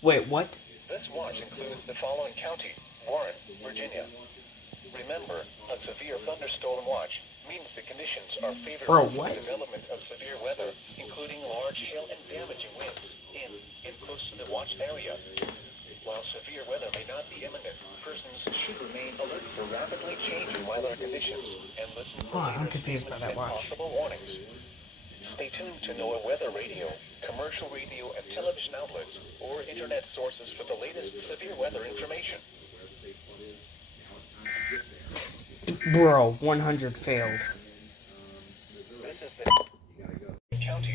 Wait, what? This watch includes the following county: Warren, Virginia. Remember, a severe thunderstorm watch means the conditions are favorable for the development of severe weather, including large hail and damaging winds in and close to the watched area. While severe weather may not be imminent, persons should remain alert for rapidly changing weather conditions and listen for I'm confused by that watch. possible warnings. Stay tuned to NOAA Weather Radio, commercial radio and television outlets, or internet sources for the latest severe weather information. Bro, 100 failed. This is the county.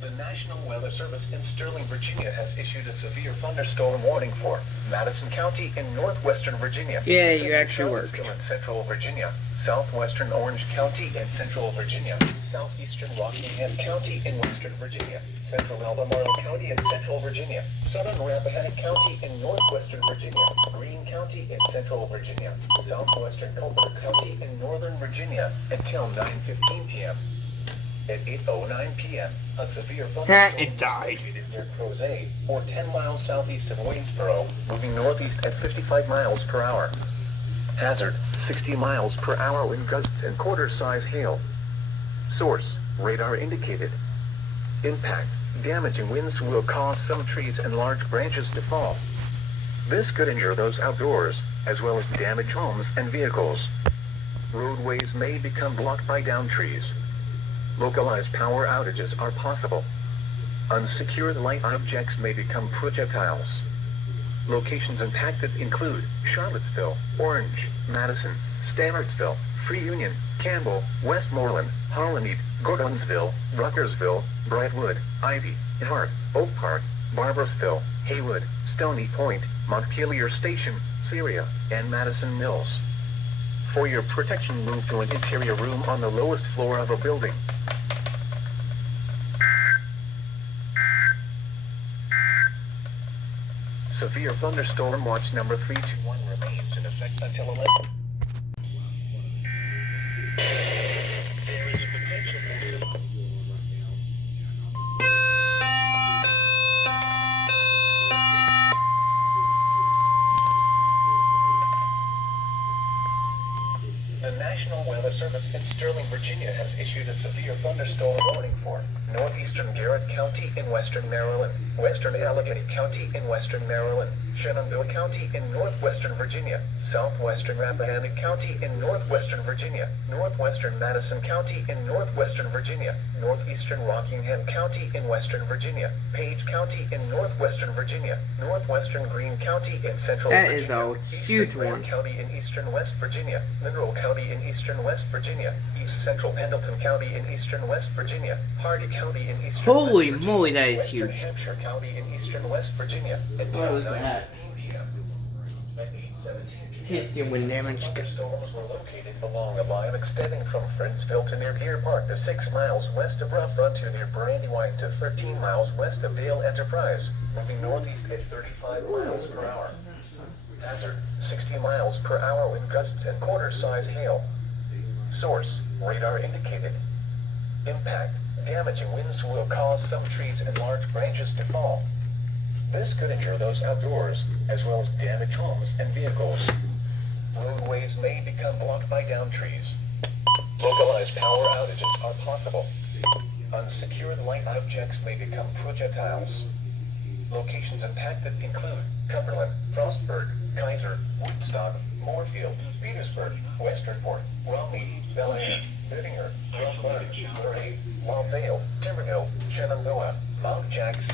The National Weather Service in Sterling, Virginia has issued a severe thunderstorm warning for Madison County in northwestern Virginia. Yeah, you actually worked. In central Virginia, southwestern Orange County in central Virginia, southeastern Rockingham County in western Virginia, central Albemarle County in central Virginia, southern Rappahannock County in northwestern Virginia, Greene County in central Virginia, southwestern Culpeper County in northern Virginia until 9:15 p.m. At 8:09 p.m., a severe thunderstorm It died. near Crozet, or 10 miles southeast of Waynesboro, moving northeast at 55 miles per hour. Hazard, 60 miles per hour in gusts and quarter-size hail. Source, radar indicated. Impact, damaging winds will cause some trees and large branches to fall. This could injure those outdoors, as well as damage homes and vehicles. Roadways may become blocked by downed trees. Localized power outages are possible. Unsecured light objects may become projectiles. Locations impacted include Charlottesville, Orange, Madison, Stanardsville, Free Union, Campbell, Westmoreland, Hollineed, Gordonsville, Ruckersville, Brightwood, Ivy, Hart, Oak Park, Barboursville, Haywood, Stony Point, Montpelier Station, Syria, and Madison Mills. For your protection, move to an interior room on the lowest floor of a building. Severe thunderstorm watch number 321 remains in effect until 11. There is a potential for The National Weather Service in Sterling, Virginia has issued a severe thunderstorm warning for northeastern Garrett County in western Maryland, western Allegheny County in western Maryland, Shenandoah County in northwestern Virginia, southwestern Rappahannock County in northwestern Virginia, northwestern Madison County in northwestern Virginia, northeastern Rockingham County in western Virginia, Page County in northwestern Virginia, northwestern Greene County in central Virginia. That is a huge one. County in eastern West Virginia, Mineral County in eastern West Virginia, East Central Pendleton County in eastern West Virginia, Hardy County in eastern Holy West moly, Virginia, that is Western huge. Hampshire County in eastern West Virginia. What was that? Tasty wind damage. Thunderstorms were located along a line extending from Friendsville to near Deer Park to 6 miles west of Rough Run to near Brandywine to 13 miles west of Dale Enterprise, moving northeast at 35 miles per hour. Hazard, 60 miles per hour with gusts and quarter-size hail. Source, radar indicated. Impact, damaging winds will cause some trees and large branches to fall. This could injure those outdoors, as well as damage homes and vehicles. Roadways may become blocked by downed trees. Localized power outages are possible. Unsecured light objects may become projectiles. Locations impacted include Cumberland, Frostburg, Kaiser, Woodstock, Moorfield, Petersburg, Westernport, Romney, Bel Air, Bidinger, Rockland, Murray, Longvale, Timberhill, Shenandoah, Mount Jacks,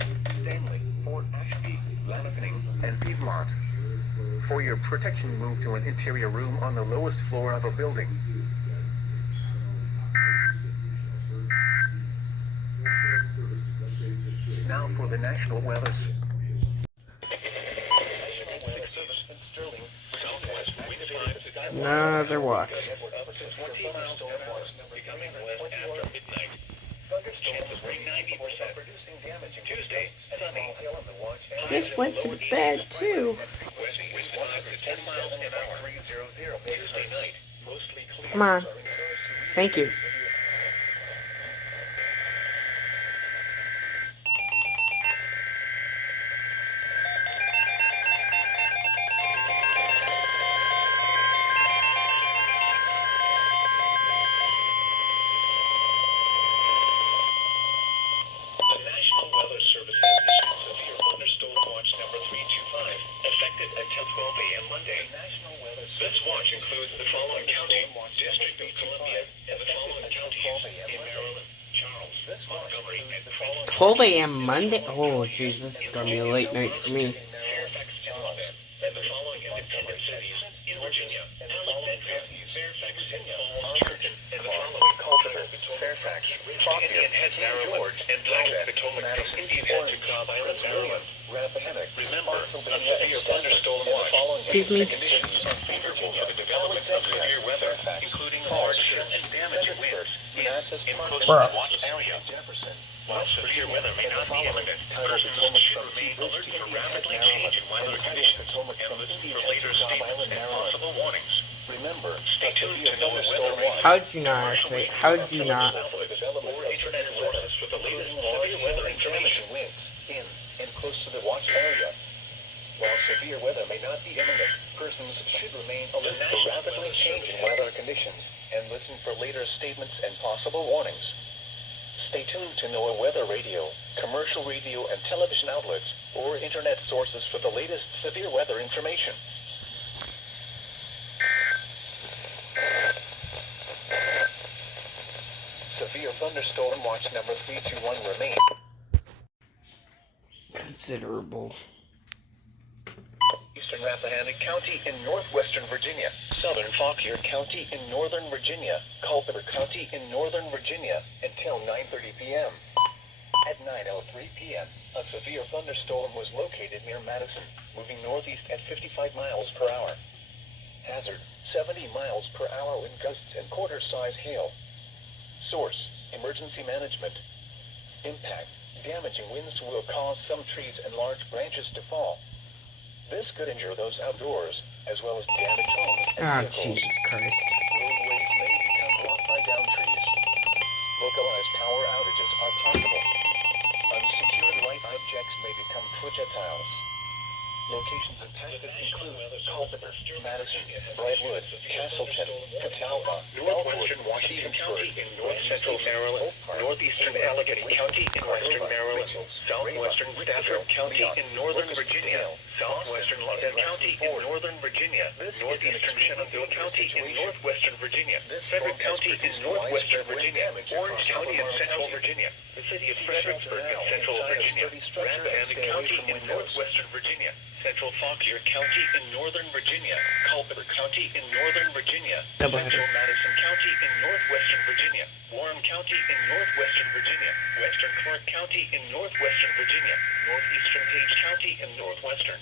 Stanley, Fort Ashby, Lanapaning, and Piedmont. For your protection, move to an interior room on the lowest floor of a building. Now for the National Weather. Another watch. Chances were 90%. Producing damage. Tuesday, sunny. Hail in the watch. Just went to bed too. West wind 5 to 10 miles an hour. 300. Tuesday night, mostly clear. Come on. Thank you. The National Weather Service has issued severe thunderstorm watch number 325, effective until 12 a.m. Monday. This watch includes the following county, District of Columbia, and the following counties in Maryland, Charles, Montgomery, and the following 12 a.m. Monday? Oh, jeez, this is gonna be a late night for me. Fairfax, Alabama, and the following independent cities in Virginia, Alexandria, Fairfax, Falls, Churton, and the following Culver, Fairfax, Indian Head, George, and Black Potomac, Indian Head to Cobb Island, Maryland, Rappahannock. Remember, a severe thunderstorm watch. Excuse me. Conditions are favorable for the development of severe weather, including hardship and damaging winds in close Bruh. watch area. While severe weather may not be imminent, persons should remain alert for rapidly changing weather conditions and listen for later statements and possible warnings. Remember, stay tuned to know the weather watch. How'd you not activate? How'd you not? Or internet sources for the latest severe weather information. Winds in and close to the watch area. While severe weather may not be imminent, persons should remain alert for rapidly changing weather conditions and listen for later statements and possible warnings. Stay tuned to NOAA Weather Radio, commercial radio and television outlets, or internet sources for the latest severe weather information. Severe thunderstorm watch number 321 remains. Considerable. Eastern Rappahannock County in northwestern Virginia, southern Fauquier County in northern Virginia, Culpeper County in northern Virginia until 9:30 p.m. At 9:03 p.m., a severe thunderstorm was located near Madison, moving northeast at 55 miles per hour. Hazard, 70 miles per hour wind gusts and quarter-size hail. Source, emergency management. Impact, damaging winds will cause some trees and large branches to fall. This could injure those outdoors, as well as damage homes and Ah, vehicles. Jesus Christ. Roadways may become blocked by downed trees. Localized power outages are possible. Unsecured light objects may become projectiles. Locations impacted include Culpeper, Madison, Brightwood, Castleton, Catawba, Northwestern Washington County in north-central Maryland, northeastern Allegheny County in western Maryland, southwestern Stafford County in northern Virginia, southwestern London County in northern Virginia, northeastern Shenandoah County in northwestern Virginia, Frederick County in northwestern Virginia, Orange County in central Virginia, the city of Fredericksburg in central Virginia, Rappahannock County in northwestern Virginia, Central Fauquier County in northern Virginia, Culpeper County in northern Virginia, Central Madison County in northwestern Virginia, Warren County in northwestern Virginia, Western Clark County in northwestern Virginia, northeastern Page County in northwestern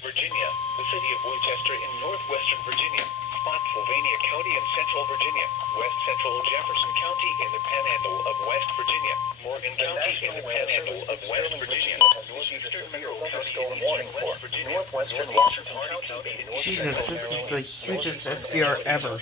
Virginia, the city of Winchester in northwestern Virginia, Spotsylvania County in central Virginia, west central Jefferson County in the Panhandle of West Virginia, Morgan County in the Panhandle of West Virginia, northeastern Monroe County in warning for West Virginia, northwestern Washington County in Jesus, this is the hugest SVR ever.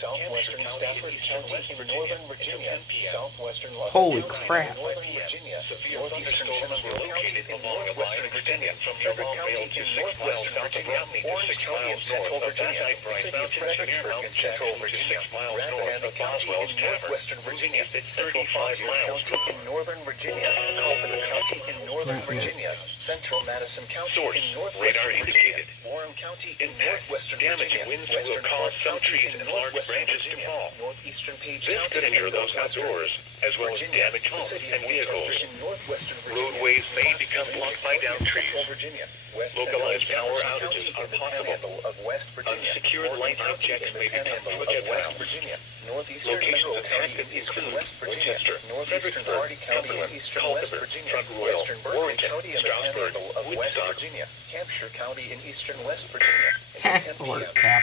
southwestern Stafford County in northern Virginia, southwestern Holy crap. northern Virginia, Severe thunderstorms were located along a line extending from the Longvale to 6 miles south of Romney to 6 miles north of Bathite Bryce Mountain to near Mount Central Virginia, 6 miles north of Boswell's Tavern, Virginia, 35 miles in northern Virginia, Culpeper County in northern Virginia, central Madison County Source, in northwestern radar indicated. Warren County in Impact, northwestern damaging Virginia, winds will western cause Clark some County trees in and large northwestern branches to Virginia, fall. northeastern Page This County could in injure those northwestern outdoors, as well as Virginia, damage the homes city and of vehicles. Winchester in northwestern Virginia, Roadways may become blocked by downed trees. central Virginia, west Localized central power Jefferson outages County are in the possible. Panhandle of West Virginia, Unsecured Morgan light County objects in the may become Panhandle of projectiles. West Virginia, northeastern Locations Monroe County impacted in eastern include West Virginia, Winchester, northeastern Fredericksburg, Hardy County in Cumberland, eastern West Culpeper, Virginia, Front Royal, western Berkeley Warrington, County in the Strasburg, Panhandle of West Woodstock. Virginia, Hampshire County in eastern West Virginia, at 10 Lord p.m. cap.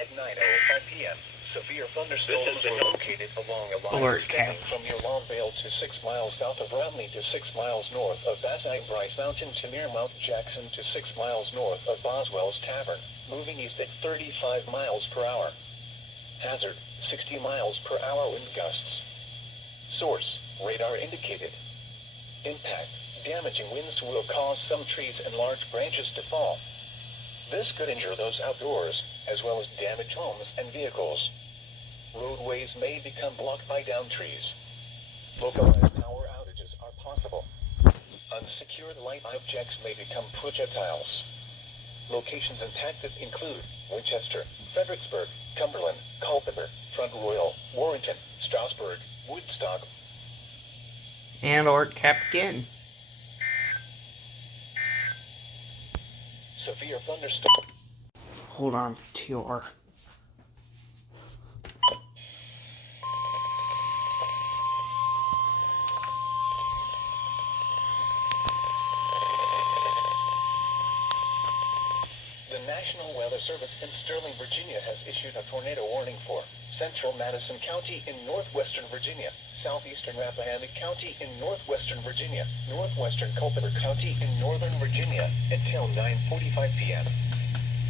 At 9:05 p.m., severe Severe thunderstorms are located along a line Alert extending cap. from Yolande Vale to 6 miles south of Romney to 6 miles north of Basine Bryce Mountain to near Mount Jackson to 6 miles north of Boswell's Tavern, moving east at 35 miles per hour. Hazard, 60 miles per hour wind gusts. Source, radar indicated. Impact, damaging winds will cause some trees and large branches to fall. This could injure those outdoors, as well as damage homes and vehicles. Roadways may become blocked by downed trees. Localized power outages are possible. Unsecured light objects may become projectiles. Locations impacted include Winchester, Fredericksburg, Cumberland, Culpeper, Front Royal, Warrenton, Strasburg, Woodstock. And alert cap again. Severe thunderstorm. Hold on to your... The National Weather Service in Sterling, Virginia has issued a tornado warning for central Madison County in northwestern Virginia, southeastern Rappahannock County in northwestern Virginia, northwestern Culpeper County in northern Virginia until 9:45 p.m.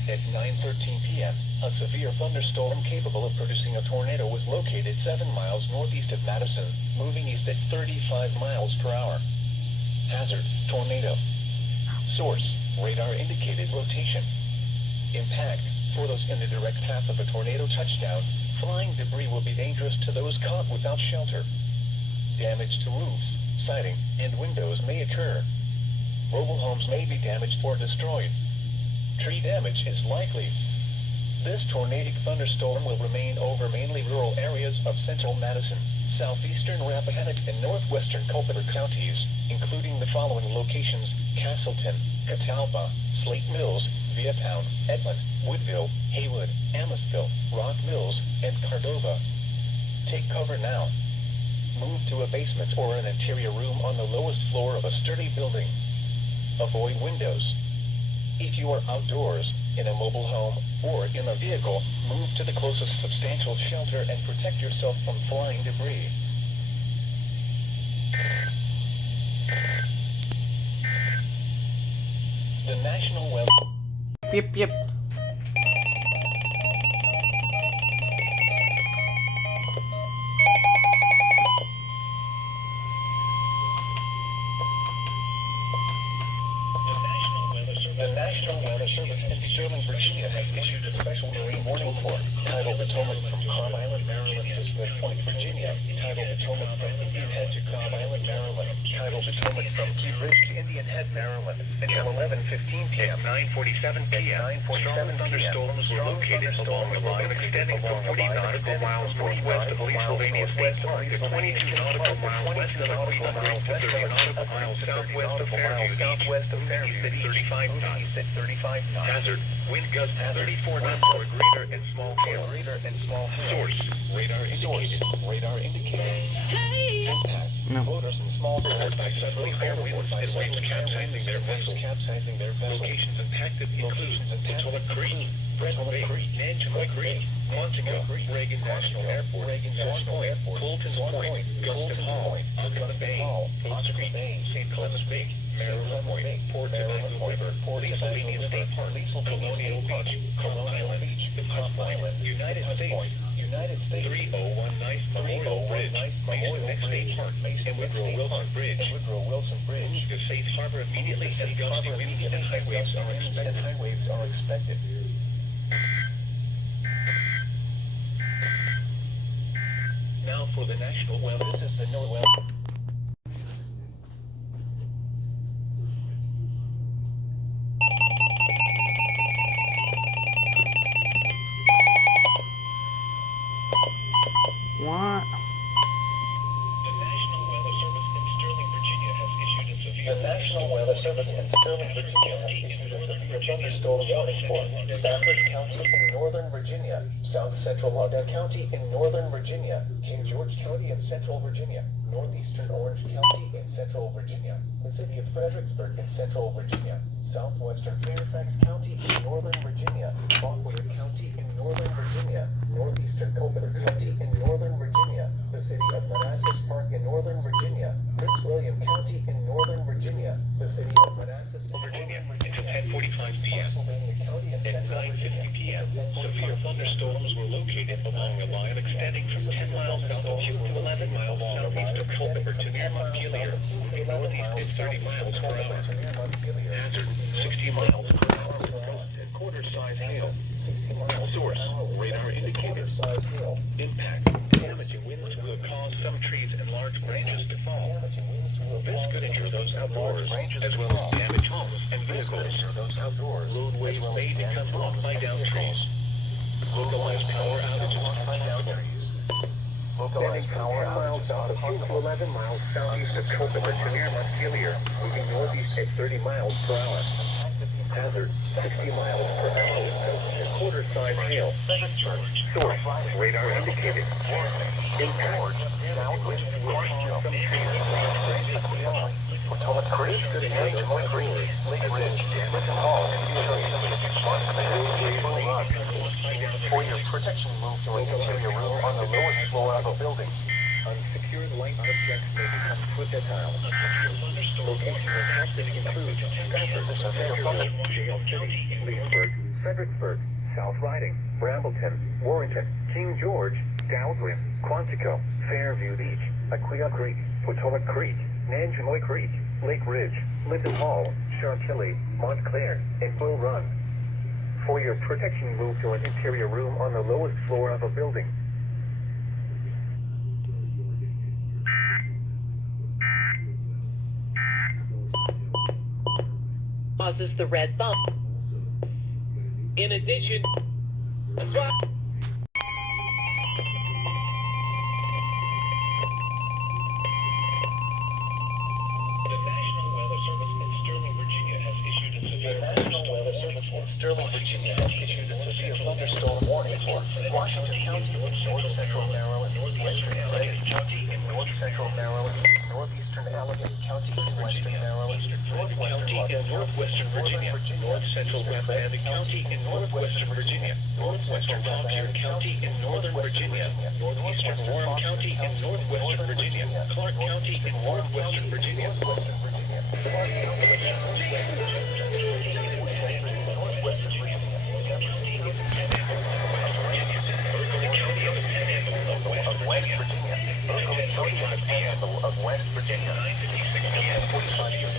At 9:13 p.m., a severe thunderstorm capable of producing a tornado was located 7 miles northeast of Madison, moving east at 35 miles per hour. Hazard, tornado. Source, radar indicated rotation. Impact, for those in the direct path of a tornado touchdown, flying debris will be dangerous to those caught without shelter. Damage to roofs, siding, and windows may occur. Mobile homes may be damaged or destroyed. Tree damage is likely. This tornadic thunderstorm will remain over mainly rural areas of central Madison, southeastern Rappahannock, and northwestern Culpeper counties, including the following locations: Castleton, Catalpa, Slate Mills, Viatown, Edmond, Woodville, Haywood, Amosville, Rock Mills, and Cordova. Take cover now. Move to a basement or an interior room on the lowest floor of a sturdy building. Avoid windows. If you are outdoors, in a mobile home, or in a vehicle, move to the closest substantial shelter and protect yourself from flying debris. The National Weather... Yep, yep. The National Weather Service in Sterling, Virginia has issued a special marine warning for Tidal Potomac from Cobb Island, Maryland to Smith Point, Virginia, Tidal Potomac from Indian Head to Cobb Island, Maryland, Tidal Potomac from Key Bridge to Indian Head, Maryland, until 11:15 p.m. 9:47 p.m. Strong thunderstorms were located along the line extending from 40 nautical miles northwest of Pennsylvania State Park to 22 nautical miles west of Cleveland Bridge to 30 nautical miles southwest of Fairview, east at 35 knots. Hazard, wind gusts 34 knots or greater and small hail. Source, radar indicated. Impact, No. motors and small boats by suddenly higher winds and waves capsizing their vessels. Locations impacted include Potomac Creek, Brentwood Bay, Nantucket Creek, Quantico, Reagan National Airport, Colton's Point, Gulfton Hall, Ogden Bay, Otter Creek, St. Clements Bay, Maryland Point, Port Tobacco River, Pennsylvania State Park, Colonial Beach, Huff Island, United States, 301 Nice Memorial Bridge, Mason Neck State Park, and Woodrow Wilson Bridge. Move to safe harbor immediately as gusty winds and high waves are expected. Now for the national weather. This is the NOAA weather. What? The National Weather Service in Sterling, Virginia has issued a severe thunderstorm warning for Stafford County in northern Virginia, South Central Loudoun County in northern Virginia, King George County in central Virginia, northeastern Orange County in central Virginia, the city of Fredericksburg in central Virginia, southwestern Fairfax County in northern Virginia, Fauquier County in Northern Virginia, northeastern Culpeper County in Northern Virginia, the city of Manassas Park in Northern Virginia, Prince William County in Northern Virginia, the city of Manassas, Virginia until 10:45 p.m. Pennsylvania County and At Central 9:50 p.m., severe thunderstorms were located along a line extending from 10 miles south of Houston to 11 miles southeast of Culpeper to near Montpelier, moving northeast at 30 miles per hour. Hazard, 60 miles per hour with gust and quarter-size hail. Source, radar indicator. Impact, damaging winds will cause some trees and large branches to fall. This could injure those outdoors, as well as damage homes and vehicles. Roadways may become blocked by downed trees. Localized power outages are possible. Extending from 10 miles south of Houston to 11 miles southeast of Culpeper to near Montpelier, moving northeast at 30 miles per hour. Hazard, 60 miles per hour with gust and quarter-size hail. Source, radar indicated. Impact, downwind will cause some trees and large branches to fall. Potomac Creek, Nationwide Creek, Lake Ridge, Lincoln Hall, for your protection, move to an interior room on the lowest floor of a building. Unsecured light objects may become projectiles. Location of hazards include Stafford, Jail City, Leesburg, Fredericksburg, South Riding, Brambleton, Warrenton, King George, Dowdwin, Quantico, Fairview Beach, Aquia Creek, Potomac Creek, Nanjanoy Creek, Lake Ridge, Linden Hall, Chantilly, Montclair, and Bull Run. For your protection, move to an interior room on the lowest floor of a building. Causes the red bump. In addition, The National Weather Service in Sterling, Virginia has issued a severe thunderstorm warning for Washington County, north central Maryland, western Allegheny County in north central Maryland, northeastern Allegheny County in western Maryland, northwestern Virginia, north central Rappahannock County in northwestern Virginia, northwestern Fauquier County in northern Virginia, northeastern Warren County in northwestern Virginia, Clark County in northwestern Virginia. Of West Virginia, 9:45 p.m.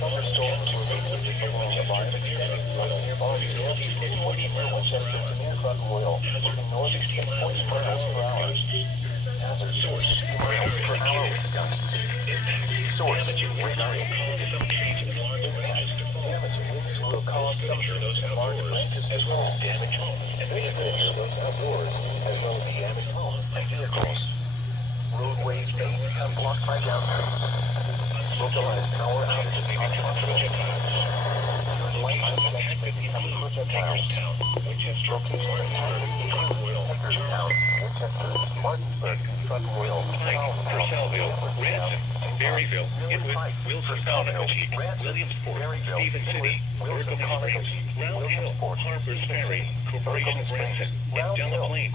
Thunderstorms were located along a line extending from nearby northeast at 20 miles to near Buck Royal, moving northeast at 40 miles per hour. Hazard, 60 miles per hour with gusts. Source, radar indicated. Damaging winds will cause some trees and large branches as well as damage homes and vehicles. Those outdoors, as well as damaged homes and vehicles. Roadways may become blocked by downed trees. Localized power outages are possible. Light objects may become projectiles. Locations include Hagerstown, Winchester, Martinsburg, Front Royal, Purcellville, Ransom, Berryville, Inwood, Wilson Comanche, Williamsport, Stephen City, Berkeley Springs, Round Hill, Harpers Ferry, Corporation Branson, and Della Plain.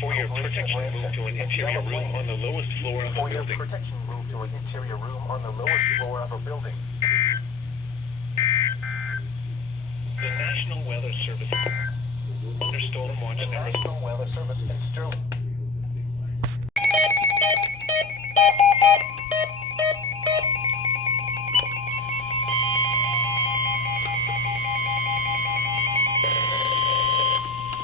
For your protection, move to an interior room on the lowest floor of the building. To an interior room on the lowest floor of a building. The National Weather Service. Thunderstorm watch The National Weather Service in Sterling.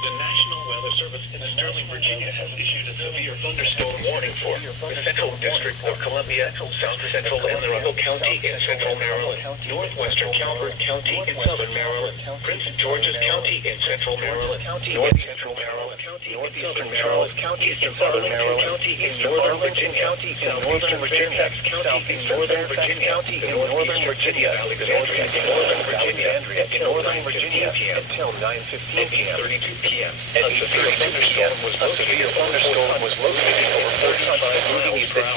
The National Weather Service in Sterling, Virginia has issued a severe thunderstorm warning for the Central District of Columbia, South Central Enrico County in Central Maryland, Northwestern Calvert County in Southern Maryland, Prince George's County in Central Maryland, North Central Maryland, Northeastern Maryland, Eastern Southern Maryland, County in Northern Virginia, County in Northern Virginia, County in Northern Virginia, County in Northern Virginia, Alexandria in Northern Virginia, in Northern Virginia until 9:15 p.m. 32 p.m. At severe thunderstorm was located over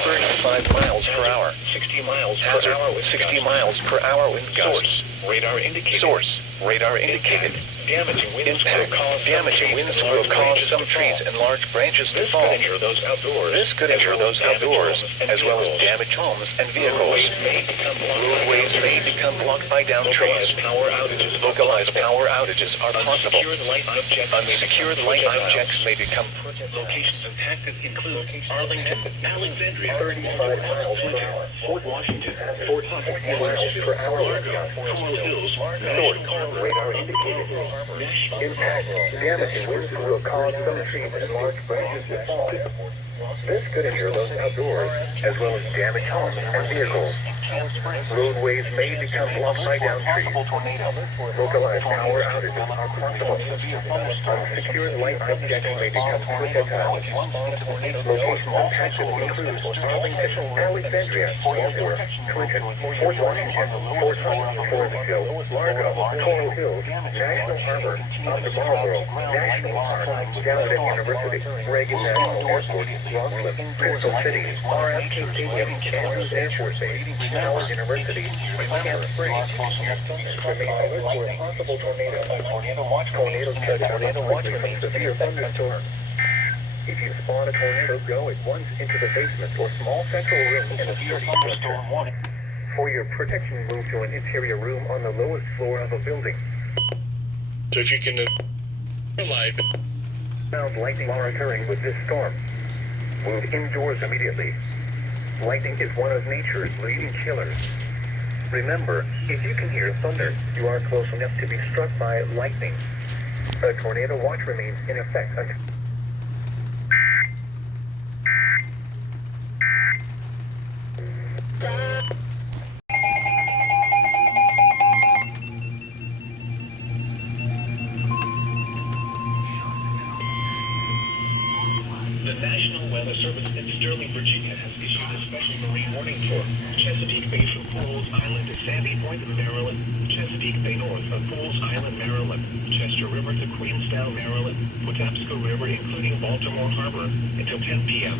35 miles per hour. 60 miles per Hazard, hour with 60 miles per hour wind gusts. Source, radar indicated. Source, radar indicated. Damaging winds Impact, will cause damaging winds will cause some trees and large branches to This fall. could injure those outdoors. This could injure those outdoors, as well as damage homes and vehicles. Roadways may become blocked by downed trees. Localized power outages are possible. Unsecured light objects may become Locations impacted include Arlington, Alexandria, 35 miles per hour. Fort Washington, 60 miles per hour. Coral Hills, Source, radar indicated. Impact, damaging winds will cause some trees and large branches to fall. This could injure those outdoors, as well as damage homes and vehicles. Roadways may become blocked by downed trees. Localized power outages are possible. Unsecured light objects may become projectiles. Locations impacted include Arlington, Alexandria, Baltimore, Clinton, Fort Washington, Fort Hunt, Floresville, Largo, Coral Hills, National Harbor, Upper Marlboro, National Park, Gallaudet University, Reagan National Airport, Rockland, Crystal City, RFK Stadium, Andrews Air Force Base, Howard University, Camp Springs. Remain alert for a possible tornado. Tornado watch remains severe thunderstorm. If you spot a tornado, go at once into the basement or small central room in a sturdy structure. For your protection, move to an interior room on the lowest floor of a building. So if you can live. Found lightning are occurring with this storm. Move indoors immediately. Lightning is one of nature's leading killers. Remember, if you can hear thunder, you are close enough to be struck by lightning. A tornado watch remains in effect until The National Weather Service in Sterling, Virginia has issued a special marine warning for Chesapeake Bay from Pools Island to Sandy Point in Maryland, Chesapeake Bay north of Pools Island, Maryland, Chester River to Queenstown, Maryland, Patapsco River including Baltimore Harbor until 10 p.m.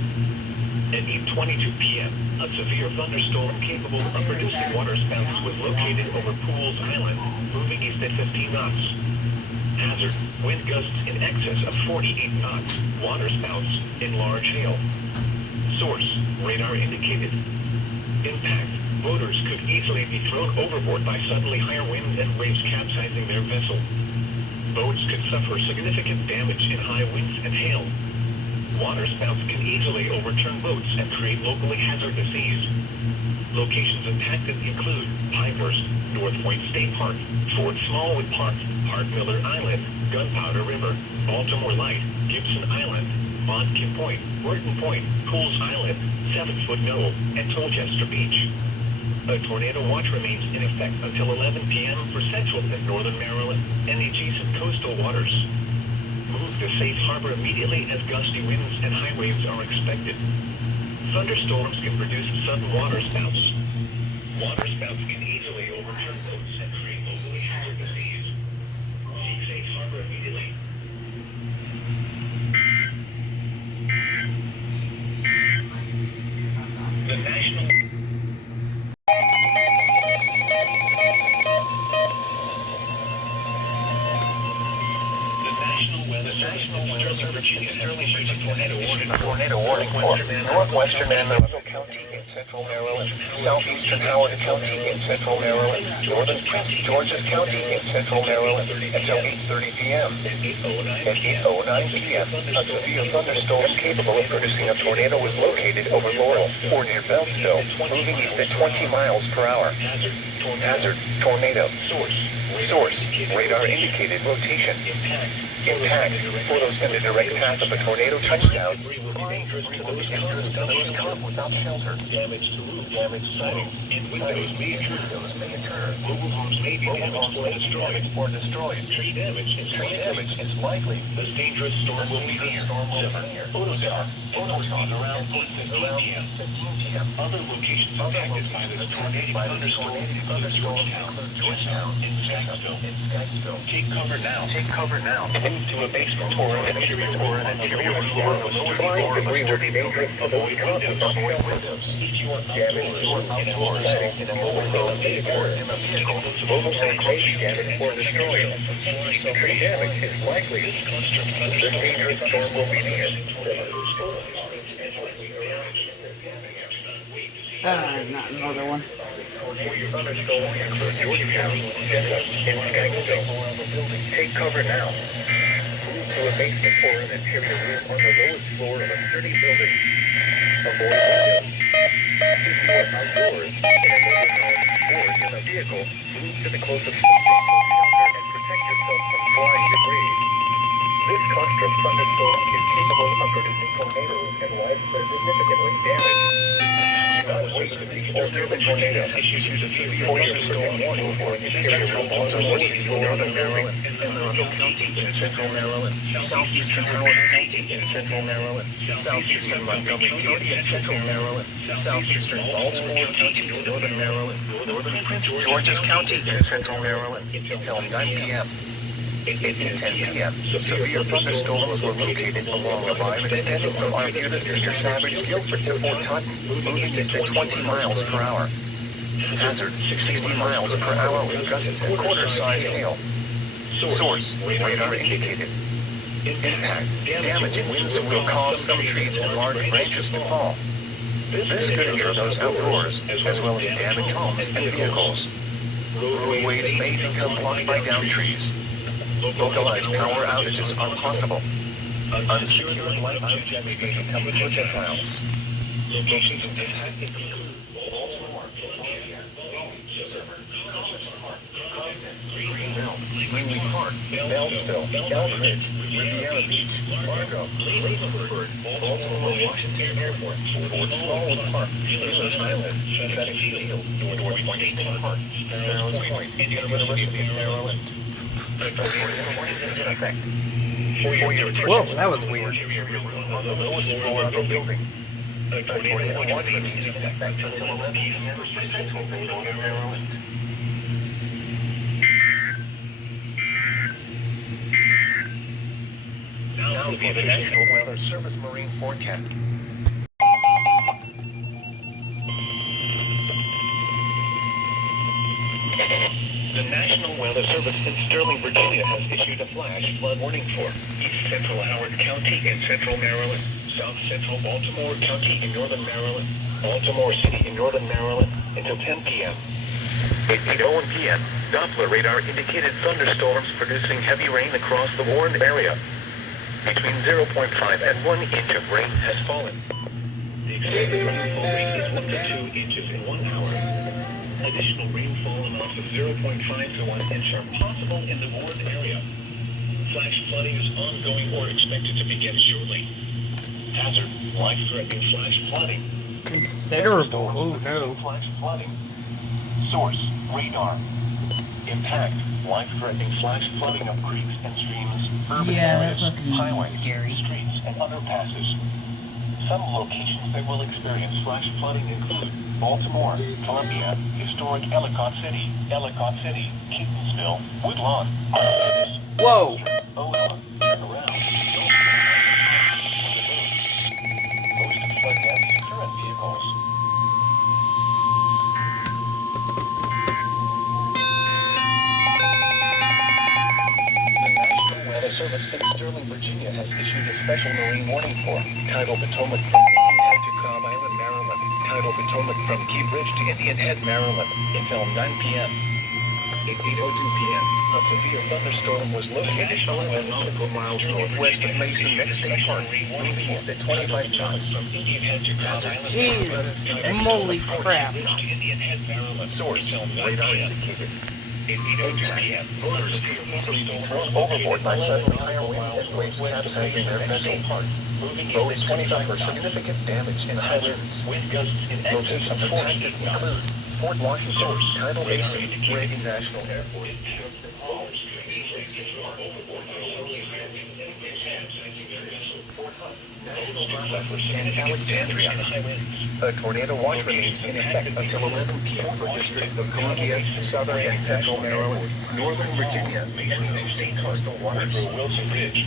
At 8:22 p.m., a severe thunderstorm capable of producing waterspouts was located over Pools Island, moving east at 15 knots. Hazard, wind gusts in excess of 48 knots, waterspouts in large hail. Source, radar indicated. Impact, boaters could easily be thrown overboard by suddenly higher winds and waves capsizing their vessel. Boats could suffer significant damage in high winds and hail. Waterspouts can easily overturn boats and create locally hazardous seas. Locations impacted include Pinehurst, North Point State Park, Fort Smallwood Park, Hart Miller Island, Gunpowder River, Baltimore Light, Gibson Island, Bodkin Point, Burton Point, Pools Island, 7-Foot Knoll, and Tolchester Beach. A tornado watch remains in effect until 11 p.m. for central and northern Maryland and the adjacent coastal waters. Move to safe harbor immediately as gusty winds and high waves are expected. Thunderstorms can produce sudden waterspouts. Waterspouts can easily overturn boats and create locally hazardous seas. Seek safe harbor immediately. The National tornado warning for northwestern and Russell County in central Maryland, southeastern Howard County in central Maryland, northern County, Georges County in central Maryland until 8:30 p.m. At 8:09 p.m., a severe thunderstorm capable of producing a tornado was located over Laurel or near Beltsville, moving east at 20 miles per hour. Hazard, tornado. Source, radar indicated rotation. Impact, photos in the direct path of a tornado touchdown. Dangerous to those caught without shelter. Damage to roof, damage siding, and windows may occur. Mobile homes may be damaged or destroyed. Tree damage is likely. This dangerous storm will be near. Photos are around 15 p.m. Other locations affected by this tornadic thunderstorm thunderstorms include Georgetown, Jacksonville, and Scottsville. Take cover now. Take cover now. Move to a basement or an interior floor of the lowest Flying floor of a debris will be sturdy dangerous to those windows. avoid windows. If you are Damage to outdoor settings in a mobile home or in a vehicle. mobile Mobile may be damaged or destroyed. Tree damage is likely. The dangerous storm will be near. Not another one. Thunderstorms include Georgetown, and Scottsville. Take cover now. Move to a basement or an interior room on the lowest floor of a sturdy building. Avoid windows. If you are outdoors, in a mobile home, or in a vehicle, move to the closest substantial shelter and protect yourself from flying debris. This cluster of thunderstorms is capable of producing tornadoes and widespread significantly damage. Wait to be near the tornado. For your storm warning for interior room on the lowest floor of the building. Monroe County in central Maryland, southeastern North County in central Maryland, southeastern Montgomery County in central Maryland, southeastern Baltimore County in northern Maryland, northern Prince George's County in central Maryland until 9 p.m. At 10 p.m., severe thunderstorms were located along a line extending from Arbutus near Savage Guilford to Fort Totten, moving at 20 miles per hour. Hazard, 60 miles per hour with gusts and quarter-size hail. Source, radar indicated. Impact, damage and winds will cause some trees and large branches to fall. This could injure those outdoors, as well as damage homes and vehicles. Roadways may become blocked by downed trees. Localized power outages are possible. Unsecured light objects may become projectiles. Locations of impact include Baltimore, Greenlee Park, Belleville, Elkridge, Riviera Beach, Largo, Lakewood, Baltimore Washington Airport, Fort Smallwood Park, Taylor's Island, FedEx Field, North Point State Park, Farrows Point, and University of Maryland. For your Whoa, that was weird. on the lowest floor of the building. A tornado warning is in effect until 11 p.m. for central Maryland. Now for the National Weather Service Marine Forecast. The National Weather Service in Sterling, Virginia has issued a flash flood warning for East Central Howard County in central Maryland, South Central Baltimore County in northern Maryland, Baltimore City in northern Maryland until 10 p.m. At 8:01 p.m., Doppler radar indicated thunderstorms producing heavy rain across the warned area. Between 0.5 and 1 inch of rain has fallen. The expected rainfall rate is 1 to 2 inches in 1 hour. Additional rainfall amounts of 0.5 to 1 inch are possible in the warned area. Flash flooding is ongoing or expected to begin shortly. Hazard, life-threatening flash flooding. Considerable. Oh no. Flash flooding. Source, radar. Impact, life-threatening flash flooding of creeks and streams, urban Yeah, areas, that's looking highways, scary. streets, and underpasses. Some locations that will experience flash flooding include Baltimore, Columbia, historic Ellicott City, Keatonsville, Woodlawn, Arbutus, Whoa. Ola, Turnaround, most of flood deaths occur in vehicles. The Service in Sterling, Virginia has issued a special marine warning for Tidal Potomac from Indian Head to Cobb Island, Maryland. Tidal Potomac from Key Bridge to Indian Head, Maryland until 9 p.m. At 8:02 p.m., a severe thunderstorm was located 11 nautical miles northwest of Mason Next State Park, moving at 25 knots from Indian Head to Cobb Island. Jesus, moly crap. Indian Head, Maryland. Source, radar indicated. At 8:02 p.m., voters Being thrown overboard by suddenly higher winds and waves capsizing their vessel parts. Boats suffer significant damage in high winds. wind gusts in excess Locations of 40 impacted include Fort Washington, Tidal Basin, Reagan National Airport. and Alexandria. A tornado watch remains in effect until 11 p.m. for District of Columbia, Southern and Central Maryland, Northern Virginia, state coastal waters. Wilson Ridge.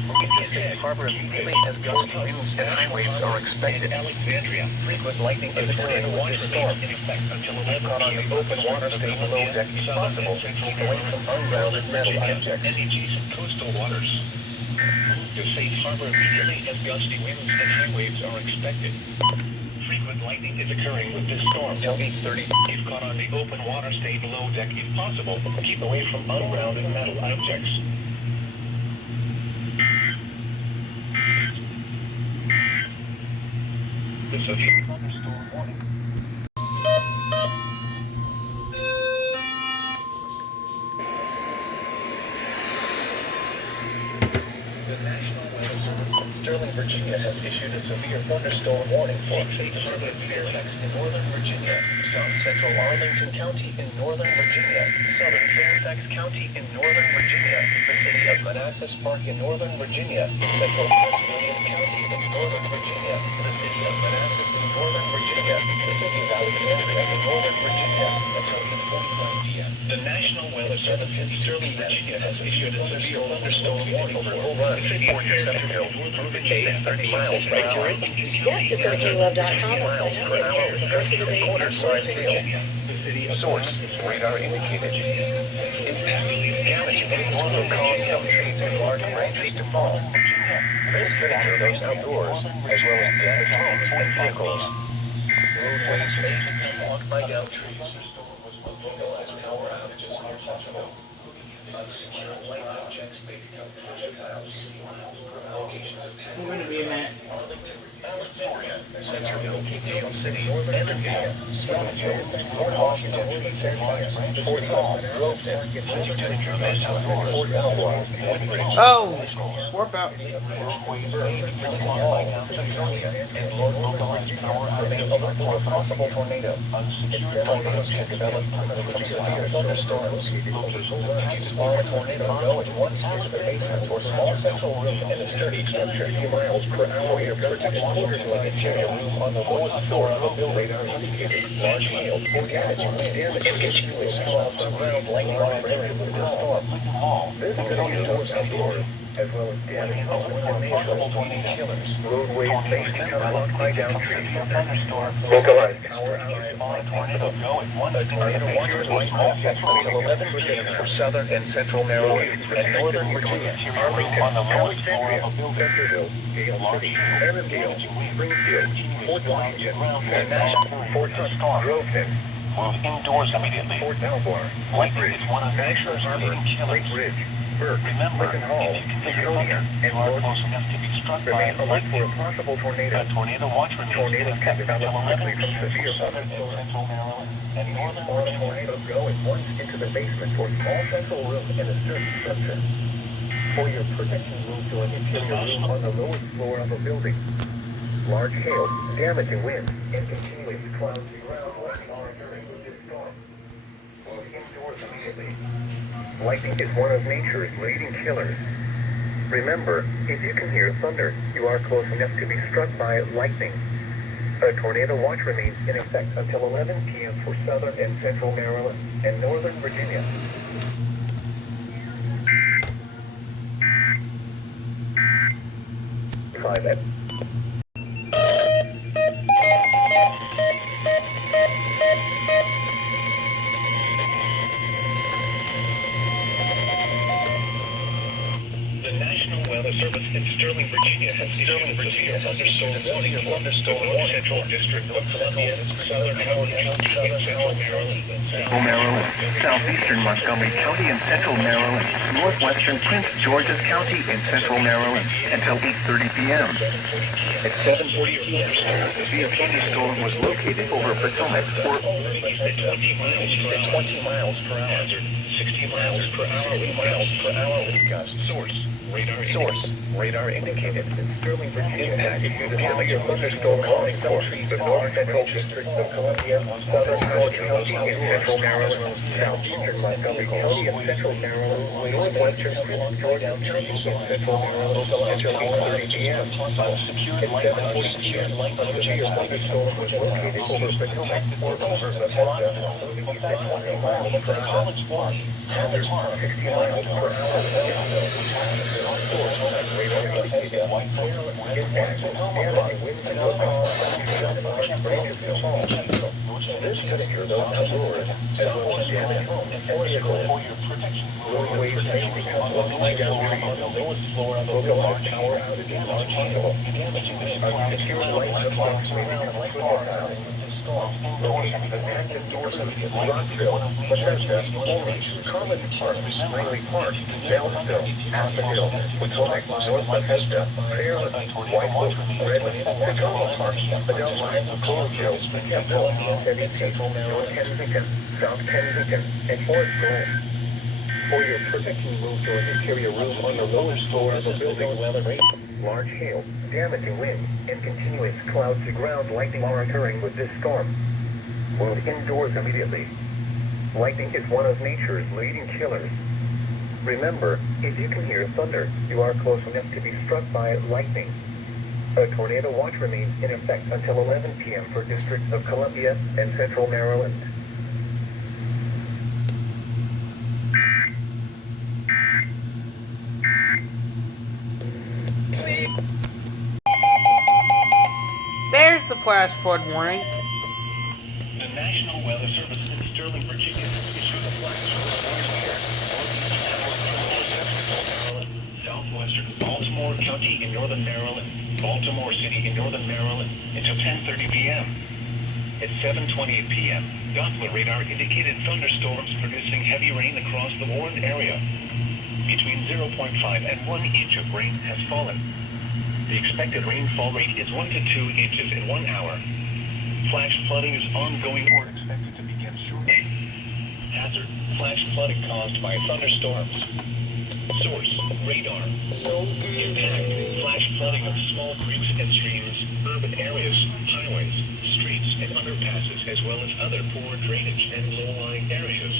Safe harbor immediately as gusty winds and high waves are expected. Alexandria. Frequent lightning is occurring with this storm. In effect until Keep 11 caught on the open water, stay below deck if possible. Keep away from ungrounded metal objects. Any adjacent coastal waters. Move to safe harbor immediately as gusty winds and high waves are expected. Frequent lightning is occurring with this storm. Till 8:30. If caught on the open water, stay below deck if possible. Keep away from ungrounded metal objects. The severe thunderstorm warning. The National Weather Service in Sterling, Virginia has issued a severe thunderstorm warning for Fairfax in Northern Virginia, South Central Arlington County in Northern Virginia, Southern Fairfax County in Northern Virginia, the city of Manassas Park in Northern Virginia, Central William County in Northern Virginia, the city of Manassas in Northern Virginia, the city of Alexandria in Northern Virginia, until 8:45 p.m. The National Weather Service in Sterling, Virginia has issued a severe thunderstorm warning over for Bull Run, the city of Fort Chesterfield, moving east 30 miles per hour. Yeah, just go to kinglove.com and sign up. The first of the day, Quarter-side hail. Source, radar indicated. Damage may also cause some trees and large branches to fall. This could injure those outdoors, as well as damage homes and vehicles. Roadways may become blocked by downed trees. Localized power outages are possible. Unsecured light objects may become projectiles. Locations of I'm going to be in that. Alexandria, Centerville, Dale City, Edmonton, Springfield, Fort Washington, Fairfax, Fort Hall, Groveton, Fort Belvoir, Woodbridge, Oh! Warp out. and localized power remain alert for a possible tornado. Tornadoes can develop from severe thunderstorms. As far as tornado go at once into the basement or small central room in a sturdy structure a few miles per hour. Your protection quarters to an interior room on the lowest floor of a building. Radar indicated large hail or damage and continuous clouds of ground lightning are prepared with the storm. This could indoors outdoors, as well as damage and tornado killers. Roadways may become blocked by downed trees. Localized power outage. A tornado watch might affect until 11 p.m. for southern and central Maryland and northern Virginia, Arlington, Alexandria, Centerville, Dale City, Annandale, Springfield, Fort Washington, Manassas, Fort Hunt, Groveton, Move indoors immediately. Fort Belvoir, Lightning is one of National nature's Harbor, leading killers. Lake Ridge, Burke, Remember, Lincoln Hall, if you consider Laconia, thunder, and you are North. close enough to be struck by Remain alert for a lightning. possible tornado. A tornado watch remains in Tornadoes can effect develop until quickly 11 from p.m. severe for southern and thunderstorms. central Maryland and northern Or Virginia. tornadoes go at once into the basement or small central room in a sturdy structure. For your protection, move to an interior room on the lowest floor of a building. Large hail, damaging wind, and continuous clouds of ground lightning are occurring with this storm. Move indoors immediately. Lightning is one of nature's leading killers. Remember, if you can hear thunder, you are close enough to be struck by lightning. A tornado watch remains in effect until 11 p.m. for southern and central Maryland and northern Virginia. Try that. The National Weather Service in Sterling, Virginia has issued a severe thunderstorm warning for the Central District of Columbia, Southern Howard County, and Central Maryland. Central Maryland, southeastern Montgomery County and central Maryland, northwestern Prince George's County and central Maryland until 8:30 p.m. At 7:40 p.m., the severe thunderstorm was located over Potomac for 20 miles per hour. 60 miles per hour with gusts. Source, radar radar indicated. Sterling, Virginia has issued a severe thunderstorm warning for the north central districts of Columbia, southern Howard County, and central Maryland, southeastern Montgomery County, and central Maryland, northwestern Prince George's County, and central Maryland until 8:30 p.m. At 7:40 p.m., a severe thunderstorm was located over Potomac or over Bethesda, moving at 20 miles per hour. Hazard 60 miles per hour. This could ensure those outdoors, as well as damage homes and vehicles. Roadways may become low down on the lowest floor of the localized power outages are possible. Secure lights of Rockville, Rockville, Bethesda, Orange, Carlin Park, Riley Park, Dalesville, Atheville, Potomac, North Bethesda, Fairland, White Oak, Redmond, Tacoma Park, Adelphi, Collegeville, Hemphill, Bennington, North Kensington, South Kensington, and Forest Glen. For your protection, move to an interior room on the lowest floor of the building. Weather rain, large hail, damaging wind, and continuous cloud-to-ground lightning are occurring with this storm. Move indoors immediately. Lightning is one of nature's leading killers. Remember, if you can hear thunder, you are close enough to be struck by lightning. A tornado watch remains in effect until 11 p.m. for districts of Columbia and Central Maryland. There's the flash flood warning. The National Weather Service in Sterling, Virginia, issued a flash flood warning here. Southwestern Baltimore County in northern Maryland, Baltimore City in northern Maryland, until 10:30 p.m. At 7:28 p.m., Doppler radar indicated thunderstorms producing heavy rain across the warned area. Between 0.5 and 1 inch of rain has fallen. The expected rainfall rate is 1 to 2 inches in 1 hour. Flash flooding is ongoing or expected to begin shortly. Hazard: flash flooding caused by thunderstorms. Source: radar. Impact: flash flooding of small creeks and streams, urban areas, highways, streets, and underpasses, as well as other poor drainage and low-lying areas.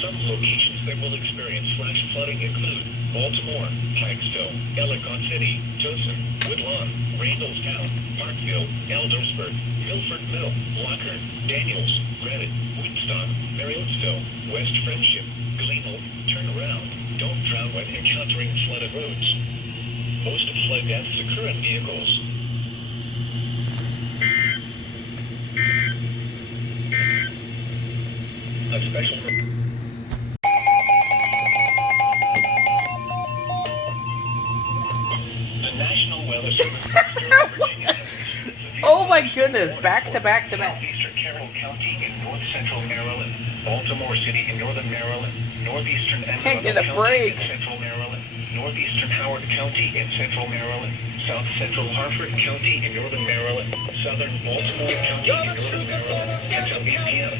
Some locations that will experience flash flooding include Baltimore, Pikesville, Ellicott City, Towson, Woodlawn, Randallstown, Parkville, Eldersburg, Milford Mill, Lockern, Daniels, Granite, Woodstock, Marionville, West Friendship, Gleanville. Turn around. Don't drown when encountering flooded roads. Most flood deaths occur in vehicles. A special... Oh my goodness, back to back to back. Southeastern Carroll County in north central Maryland, Baltimore City in northern Maryland, northeastern Can't get a County break. in central Maryland, northeastern Howard County in central Maryland, south central Harford County in northern Maryland, southern Baltimore County in northern Maryland, until 8 p.m.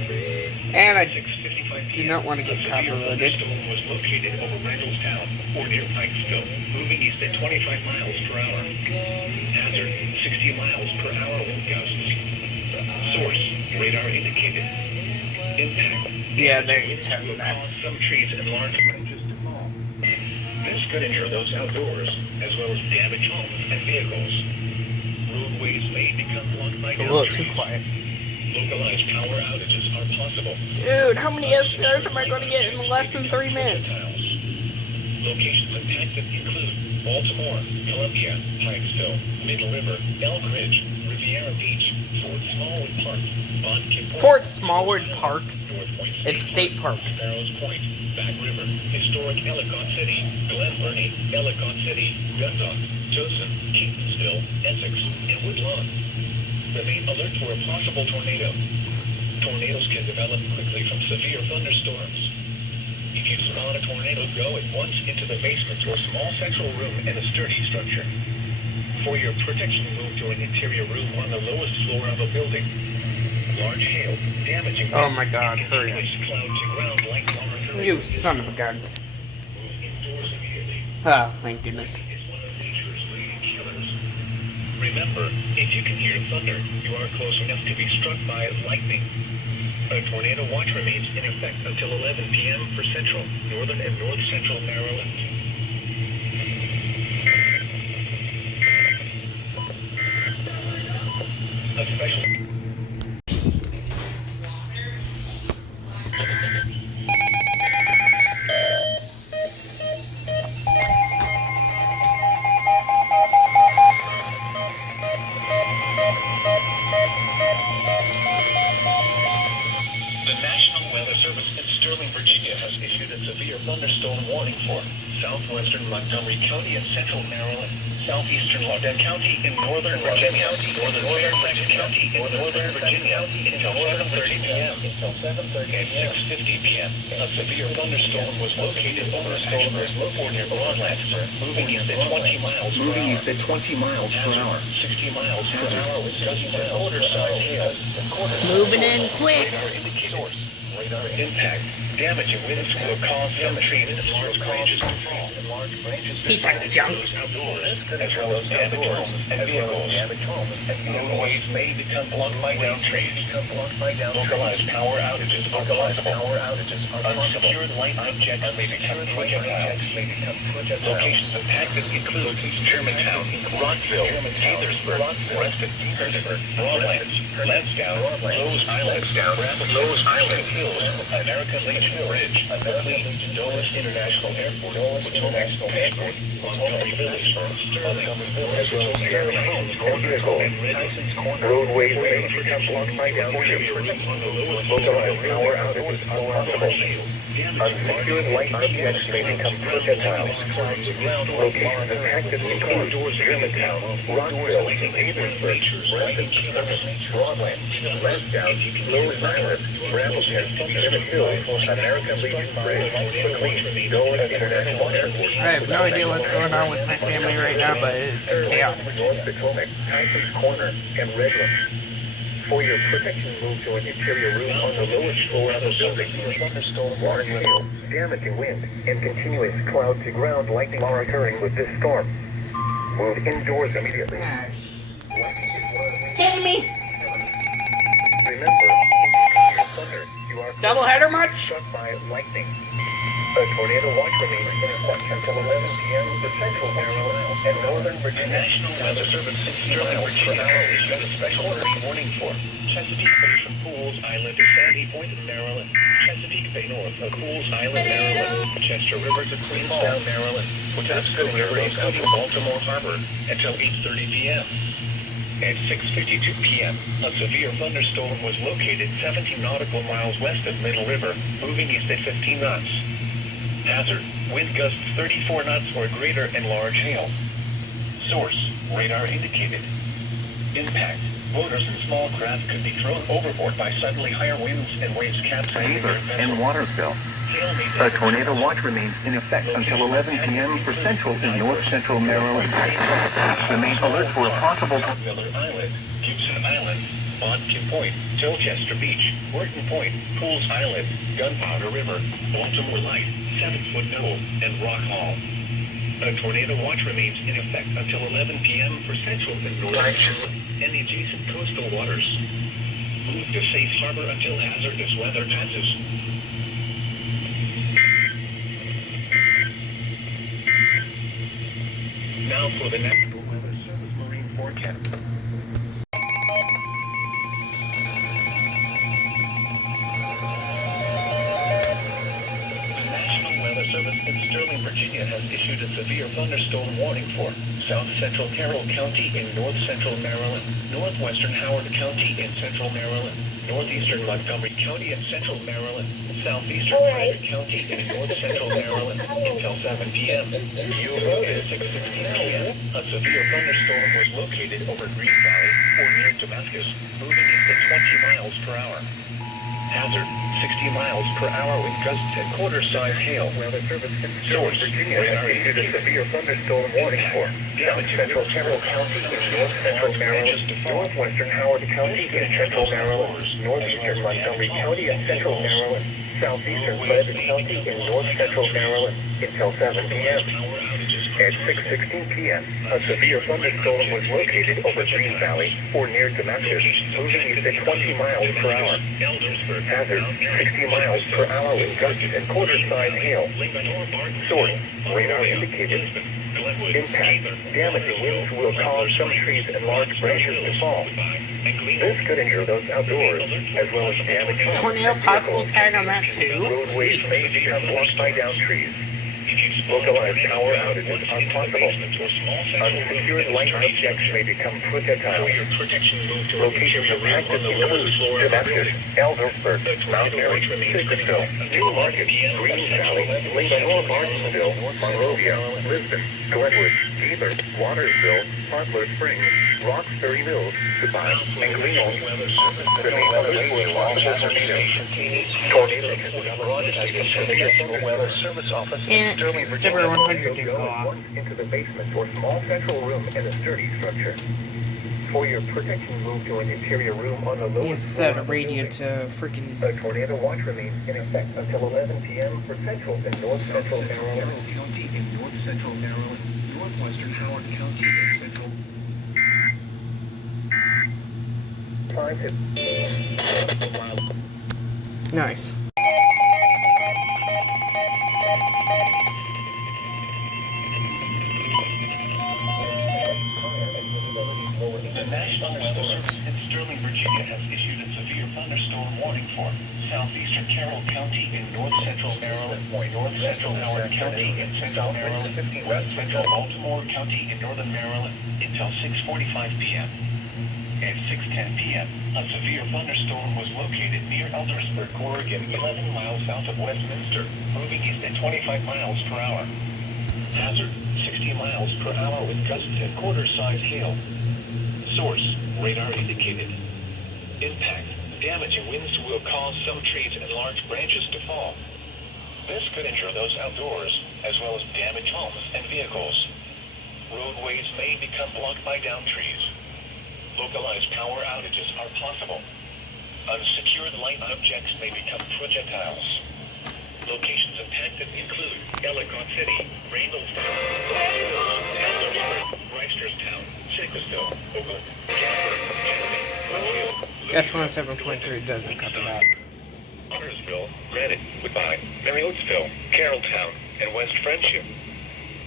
And I 6:55 do not want to get copyrighted. Storm was located over Randallstown or near Pikesville, moving east at 25 miles per hour. Hazard: 60 miles per hour wind gusts. Source: radar indicated. Impact: yeah, there you tell me will that. cause some trees and large branches to fall. This could injure those outdoors, as well as damage homes and vehicles. Roadways may become blocked by It's a little trees. too quiet. Localized power outages are possible. Dude, how many SPRs am I going to get in less than 3 minutes? Locations impacted include Baltimore, Columbia, Pikesville, Middle River, Elk Ridge, Riviera Beach, Fort Smallwood Park, Bodkin Point, Fort Smallwood Park. North Point It's State Park. Sparrows Point, Back River, Historic Ellicott City, Glen Burnie, Ellicott City, Dundalk, Towson, Catonsville, Essex, and Woodlawn. Remain alert for a possible tornado. Tornadoes can develop quickly from severe thunderstorms. If you spawn a tornado, go at once into the basement or small central room in a sturdy structure. For your protection, move to an interior room on the lowest floor of a building. Large hail, damaging... Oh my God, and hurry up. continuous cloud-to-ground lightning are occurring. You son of a gun. Move indoors immediately. Ah, thank goodness. It's one of Remember, if you can hear thunder, you are close enough to be struck by lightning. A tornado watch remains in effect until 11 p.m. for central, northern, and north-central Maryland. A special... The National Weather Service in Sterling, Virginia has issued a severe thunderstorm warning for southwestern Montgomery County and central Maryland, southeastern Loudoun County in northern Virginia, northern Fairfax County in northern Virginia until 7:30 p.m. At 6:50 p.m. A severe thunderstorm was located over California Broadlands, moving east at 20 miles per hour. 60 miles per hour with gusting to quarter-size hail. Moving in quick. Radar impact. Damaging winds will cause some trees and large branches to fall. Piece of junk. Outdoors, as well as damaged homes and vehicles. Roadways may become blocked by down trees. Localized power outages are possible. Unsecured light objects may become projectiles. Locations impacted include Germantown, Rockville, Gaithersburg, Reston, Broadlands, Lansdowne, Rose Island, Hills, American Legion Bridge, Dulles International Airport, Potomac Airport, Montgomery Village, Sterling homes or vehicles, roadways may become blocked by down trees. Localized power outages are possible. Unsecured light objects may become projectiles. Locations impacted include Germantown, Rockville, Gaithersburg, Reston, Broadlands, Lansdowne, Rose Island, Brambleton, Emmett Hills, American Legion Bridge, McLean, Dulles International Airport. I have no idea what's going on with my family right now, but it's chaos. North Potomac, Tyson's Corner, and Redlands. For your protection, move to an interior room on the lowest floor of the building. Thunderstorm, large hail, damaging wind, and continuous cloud-to-ground lightning are occurring with this storm. Move indoors immediately. Kidding me? Remember, if you can hear thunder, you are Doubleheader much? struck by lightning. A tornado watch remains in effect until 11 p.m. to central Maryland and northern Virginia. National Weather Service in Sterling, Virginia has issued a special early warning for Chesapeake Bay from Pools Island to Sandy Point, Maryland, Chesapeake Bay North of Pools Island, Maryland, Chester River to Queenstown, Maryland, Patapsco River including Baltimore Harbor until 8:30 p.m. At 6:52 p.m., a severe thunderstorm was located 17 nautical miles west of Middle River, moving east at 15 knots. Hazard, wind gusts 34 knots or greater and large hail. Source, radar indicated. Impact, boaters and small craft could be thrown overboard by suddenly higher winds and waves capsizing their vessel. and Watersville. Hail may A damage tornado watch remains in effect until 11 p.m. for central and north-central Maryland. Remain alert for a possible... Miller Island, Gibson Island, Bodkin Point, Tilchester Beach, Wharton Point, Pools Island, Gunpowder River, Baltimore Light, 7-Foot Knoll, and Rock Hall. A tornado watch remains in effect until 11 p.m. for central and northern and adjacent coastal waters. Move to safe harbor until hazardous weather passes. Now for the National Weather Service Marine Forecast. The National Weather Service in Sterling, Virginia has issued a severe thunderstorm warning for south central Carroll County in north central Maryland, northwestern Howard County in central Maryland, northeastern Montgomery County in central Maryland, southeastern Frederick County in north central Maryland until 7 p.m. At 6:16 p.m., a severe thunderstorm was located over Green Valley or near Damascus, moving east at 20 miles per hour. Hazard, 60 miles per hour with gusts and quarter-size hail. Weather Service in Source, Virginia radar has issued a indicated. severe thunderstorm warning for south central Carroll County in north central Maryland, northwestern Howard County in central Maryland, northeastern Montgomery County in central Maryland, southeastern Frederick County in north central Maryland until 7 p.m. Power outages At 6:16 p.m., a severe thunderstorm was located over Green Valley or near Damascus, moving east at 20 miles per hour. Hazard, 60 miles per hour with gusts and quarter-size hail. Source, radar indicated. Impact, damaging winds will cause some trees and large branches to fall. This could injure those outdoors, as well as damage homes Tornado and possible vehicles. tag on that too. Roadways may become blocked by downed trees. Localized power outages are possible. Unsecured light objects may become projectiles. Locations impacted include Damascus, Eldersburg, Mount Airy, Bakersfield, New Market, Green Valley, Lincoln, Barnesville, Monrovia, Lisbon, Glenwood, Heber, Watersville, Poplar Springs, Roxbury Mills, Dubai, and Greenville. Remain alert for possible tornadoes. National Weather Service Office in Sterling, Zebra Virginia. 100 didn't go off. Into the basement or small central room in a sturdy structure. For your protection, move to an interior room on the He lowest set floor a of the radio building. to freaking. A tornado watch remains in effect until 11 p.m. for central and north central Maryland. County in north central Maryland, northwestern Howard County in central. Time to. Nice. The National Weather Service in Sterling, Virginia has issued a severe thunderstorm warning for southeastern Carroll County in north central Maryland, north central Howard County in central Maryland, west central Baltimore County in northern Maryland until 6:45 p.m. At 6:10 p.m., a severe thunderstorm was located near Eldersburg, Oregon, 11 miles south of Westminster, moving east at 25 miles per hour. Hazard, 60 miles per hour with gusts and quarter-size hail. Source, radar indicated. Impact, damaging winds will cause some trees and large branches to fall. This could injure those outdoors, as well as damage homes and vehicles. Roadways may become blocked by downed trees. Localized power outages are possible. Unsecured light objects may become projectiles. Locations impacted include Ellicott City, Randallstown, Eldersburg, Reisterstown, Bakersfield, Oakland, Casper, Kennedy, Guess 107.3 doesn't cover that. Huntersville, Granite, Woodbine, Mariottesville, Carrolltown, and West Friendship.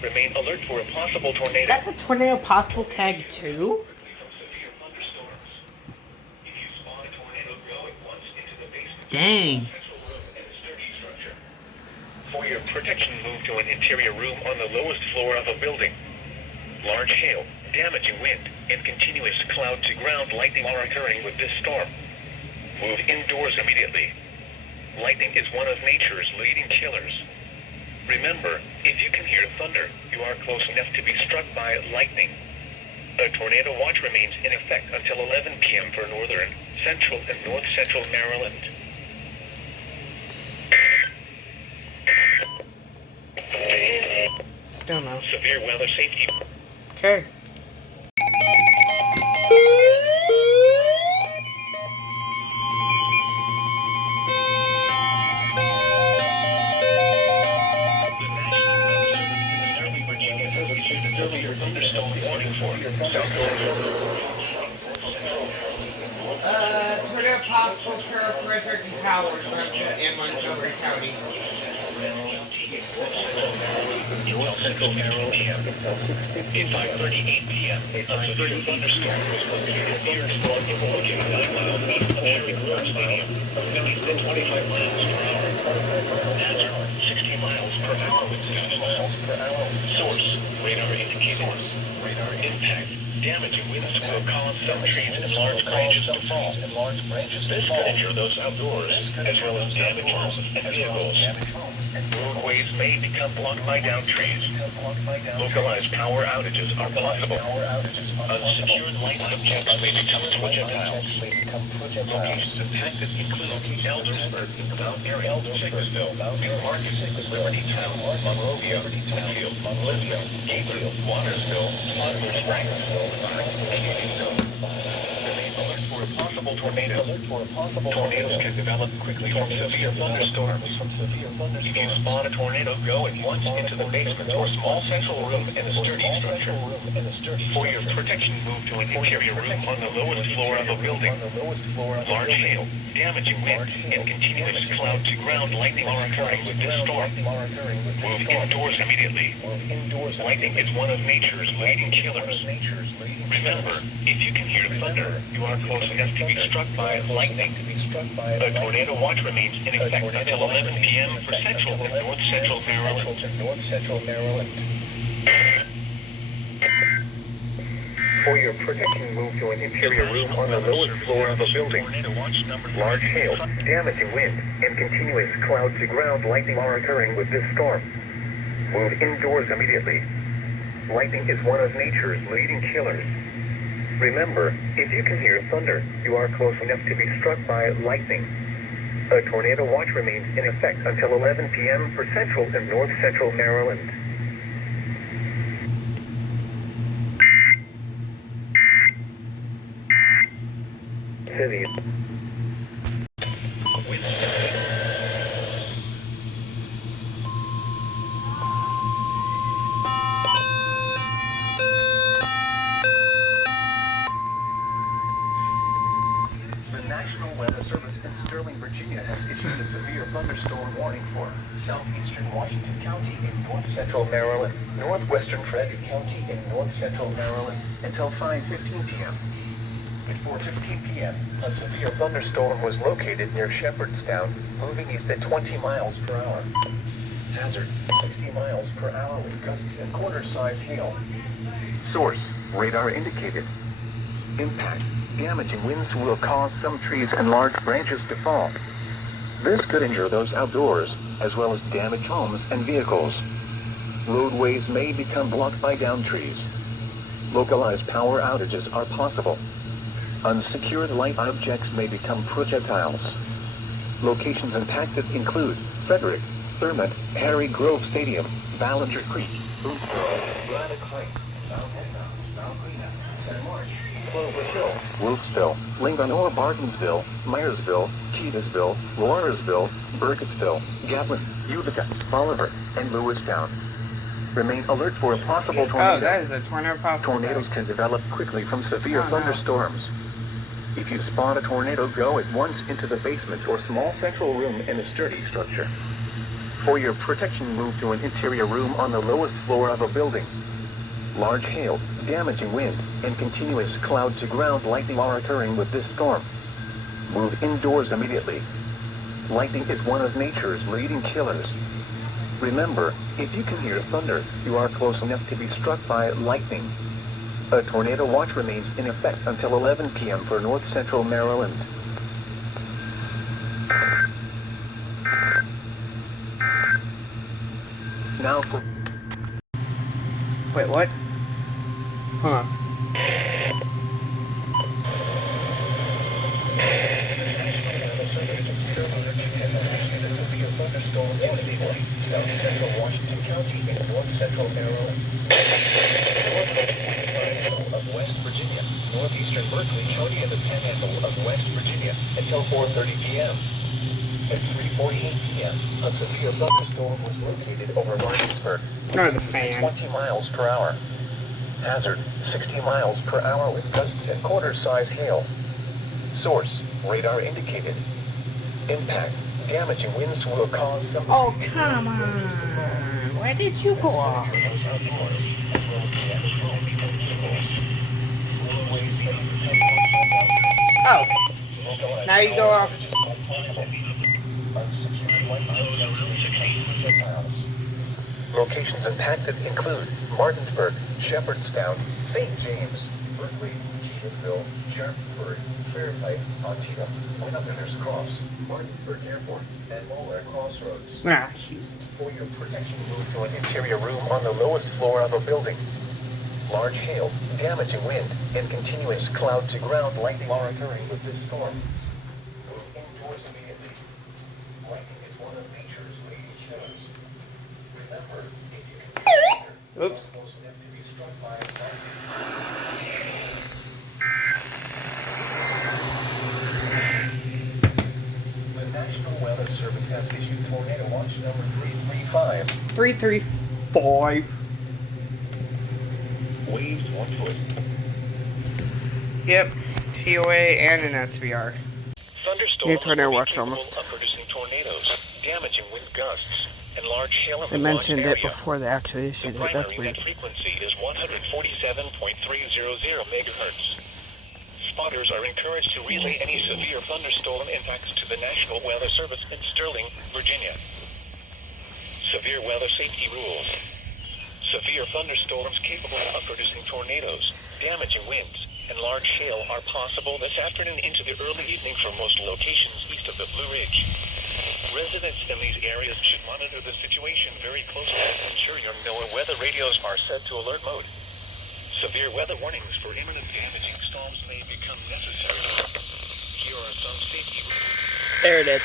Remain alert for a possible tornado. That's a tornado possible tag too? Severe thunderstorms. If you spot a tornado, go at once into the basement. Dang. Central room and sturdy structure. For your protection, move to an interior room on the lowest floor of a building. Large hail, damaging wind, and continuous cloud-to-ground lightning are occurring with this storm. Move indoors immediately. Lightning is one of nature's leading killers. Remember, if you can hear thunder, you are close enough to be struck by lightning. A tornado watch remains in effect until 11 p.m. for northern, central, and north-central Maryland. Still no. Severe weather safety. Okay. The National Weather Service in Sterling, Virginia has issued a severe thunderstorm warning for Tornado possible Carroll, Frederick, and Howard in Montgomery County. North Central Maryland p.m. At 5:38 p.m., a severe thunderstorm was located near Oregon, 9 miles east of Harry Grove Stadium, moving at 25 miles per hour. Hazard, 60 miles per hour with gusts. Source, radar indicated. Radar impact. Damaging winds will cause some trees and large branches to fall. This could injure those outdoors, as well as damage homes and vehicles. Roadways may become blocked by downed trees. Localized power outages are possible. Unsecured light objects may become projectiles. Locations impacted include Eldersburg, Mount Airy, Bakersfield, New Market, Liberty Town, Monrovia, Winfield, Lisbon, Gabriel, Watersville, Poplar Springs, Remain alert for a possible possible tornadoes. Tornadoes can develop quickly from severe thunderstorms. If you spot a tornado, go at once into the basement or small central room in a sturdy structure. For your protection, move to an interior room on the lowest floor of a building. Large hail, damaging wind, and continuous cloud-to-ground lightning are occurring with this storm. Move indoors immediately. Lightning is one of nature's leading killers. Remember, if you can hear thunder, you are close enough to be struck by lightning. A tornado watch remains in effect until 11 p.m. for central and north-central Maryland. For your protection, move to an interior room on the lowest floor of a building. Large hail, damaging wind, and continuous cloud-to-ground lightning are occurring with this storm. Move indoors immediately. Lightning is one of nature's leading killers. Remember, if you can hear thunder, you are close enough to be struck by lightning. A tornado watch remains in effect until 11 p.m. for central and north-central Maryland. Cities. The National Weather Service in Sterling, Virginia has issued a severe thunderstorm warning for southeastern Washington County in north-central Maryland, northwestern Frederick County in north-central Maryland until 5:15 p.m. At 4:15 p.m., a severe thunderstorm was located near Shepherdstown, moving east at 20 miles per hour. Hazard, 60 miles per hour with gusts and quarter-size hail. Source, radar indicated. Impact, damaging winds will cause some trees and large branches to fall. This could injure those outdoors, as well as damage homes and vehicles. Roadways may become blocked by downed trees. Localized power outages are possible. Unsecured light objects may become projectiles. Locations impacted include Frederick, Thurmont, Harry Grove Stadium, Ballinger Creek, Boothboro, Braddock Heights, Mount Etna, Mount Greenup, San Marsh, Clover Hill, Wolfsville, Linganore, Bartonsville, Myersville, Keedasville, Lawrenceville, Burkittsville, Gatlin, Utica, Bolivar, and Lewistown. Remain alert for a possible tornado. Oh, that is a tornado possible. Tornadoes can develop quickly from severe thunderstorms. If you spot a tornado, go at once into the basement or small central room in a sturdy structure. For your protection, move to an interior room on the lowest floor of a building. Large hail, damaging wind, and continuous cloud-to-ground lightning are occurring with this storm. Move indoors immediately. Lightning is one of nature's leading killers. Remember, if you can hear thunder, you are close enough to be struck by lightning. A tornado watch remains in effect until 11 p.m. for north-central Maryland. Now for... Wait, what? Huh. Thunderstorm warning for south-central Washington County and north-central Maryland. Of West Virginia, northeastern Berkeley County and the Panhandle of West Virginia until 4:30 p.m. At 3:48 p.m., a severe thunderstorm was located over Martinsburg. No, the fan. 20 miles per hour. Hazard, 60 miles per hour with gusts and quarter-size hail. Source, radar indicated. Impact, damaging winds will cause some... Oh, come on. Where did you go off? Oh. Now you go off. Locations impacted include Martinsburg, Shepherdstown, St. James, Berkeley, Cheetasville, Sharpsburg, Fairfight, Antietam, Winnipeg's Cross, Martinsburg Airport, and Molar Crossroads. Ah, Jesus. For your protection, move to an interior room on the lowest floor of a building. Large hail, damaging wind, and continuous cloud-to-ground lightning are occurring with this storm. Move indoors immediately. Lightning is one of nature's leading killers. Remember, if you can Oops. close enough to be struck by lightning. change number 335. 335. Waves 1 foot. Yep, TOA and an SVR. Thunderstorms New tornado will be watch capable almost. of producing tornadoes, damaging wind gusts, and large hail in They the launch mentioned area. it before they actually The issued it. That's primary weird. net frequency is 147.300 megahertz. Spotters are encouraged to relay any severe thunderstorm impacts to the National Weather Service in Sterling, Virginia. Severe weather safety rules. Severe thunderstorms capable of producing tornadoes, damaging winds, and large hail are possible this afternoon into the early evening for most locations east of the Blue Ridge. Residents in these areas should monitor the situation very closely and ensure your NOAA weather radios are set to alert mode. Severe weather warnings for imminent damaging storms may become necessary. Here are some safety rules. There it is.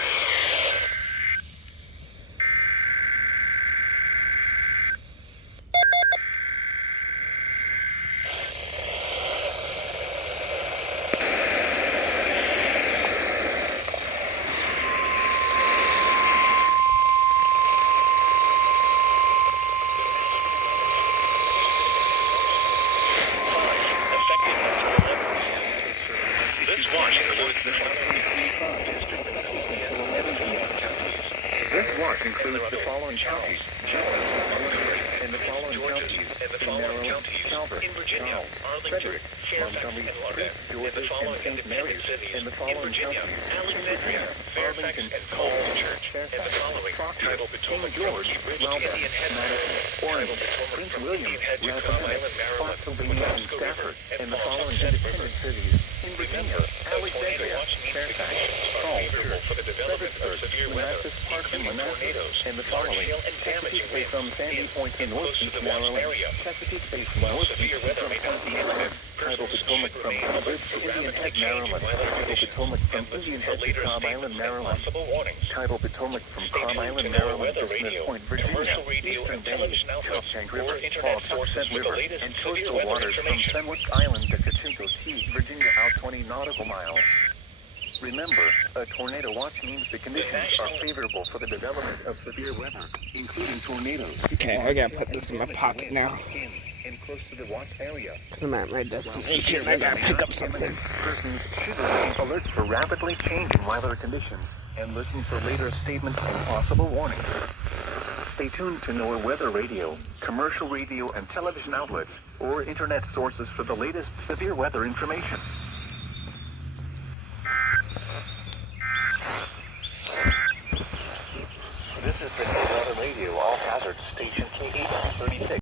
This watch includes the following counties: and the following counties: and the following counties in Virginia, Arlington, Fairfax, and Lauderdale, and the following independent cities in Virginia, Alexandria, Fairfax, and Colton Church, and the following Tidal Potomac from Key Bridge to Indian Head, Tidal Potomac from Indian Head to Cobb Island, Maryland, Patapsco River, and the following Pawtucket River. independent cities in Remember, Virginia: a tornado Alexandria, watch means the Fairfax, conditions are favorable for the development of severe weather, including tornadoes, and the large following: hail, and damaging Chesapeake Bay from winds Sandy in Point in and close to northeast the watch Maryland. area. Chesapeake Bay from While northeast severe weather from may not be Point imminent, Tidal persons Potomac should from remain Cobb alert Bridge for to Indian rapidly Head, changing Maryland. weather Tidal conditions Potomac from and listen Indian for Head to later Cobb statements Island, and Maryland. possible warnings. Tidal Potomac from Stay Cobb tuned Island, to NOAA Maryland Weather to Smith Radio, Point, Virginia. commercial radio, Eastern and Bay, television outlets, Cowshank or River, internet sources Pawtucket for the River, latest and severe coastal weather waters from information. Fenwick Island to Katinko Key, Virginia, out 20 nautical miles. Remember, a tornado watch means the conditions are favorable for the development of severe weather, including tornadoes. Okay, I gotta put this in my pocket now. And close to the watch area. Because I'm at my destination. I gotta pick up something. Persons should receive alerts for rapidly changing weather conditions and listen for later statements and possible warnings. Stay tuned to NOAA Weather Radio, commercial radio and television outlets, or internet sources for the latest severe weather information. This is the NOAA Weather Radio All Hazards Station KH36.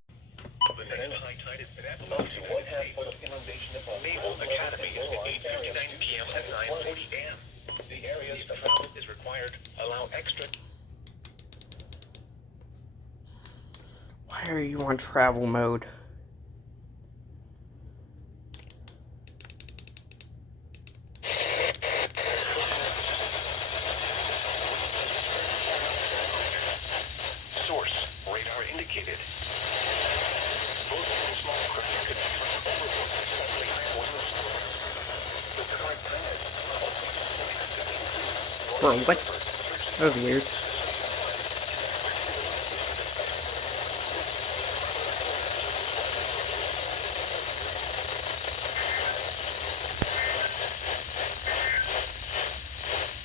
The next high tide is up to 1/2 foot of inundation above Naval Academy at 8:59 p.m. and 9:40 a.m. The areas of travel is required. Allow extra. Why are you on travel mode? Source, radar indicated. Both small craft could be thrown overboard with slightly higher winds. The current tide Bro, what? That was weird.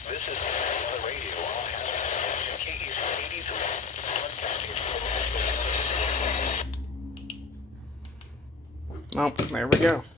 This is the radio. All hazards. KE's 83. Well, there we go.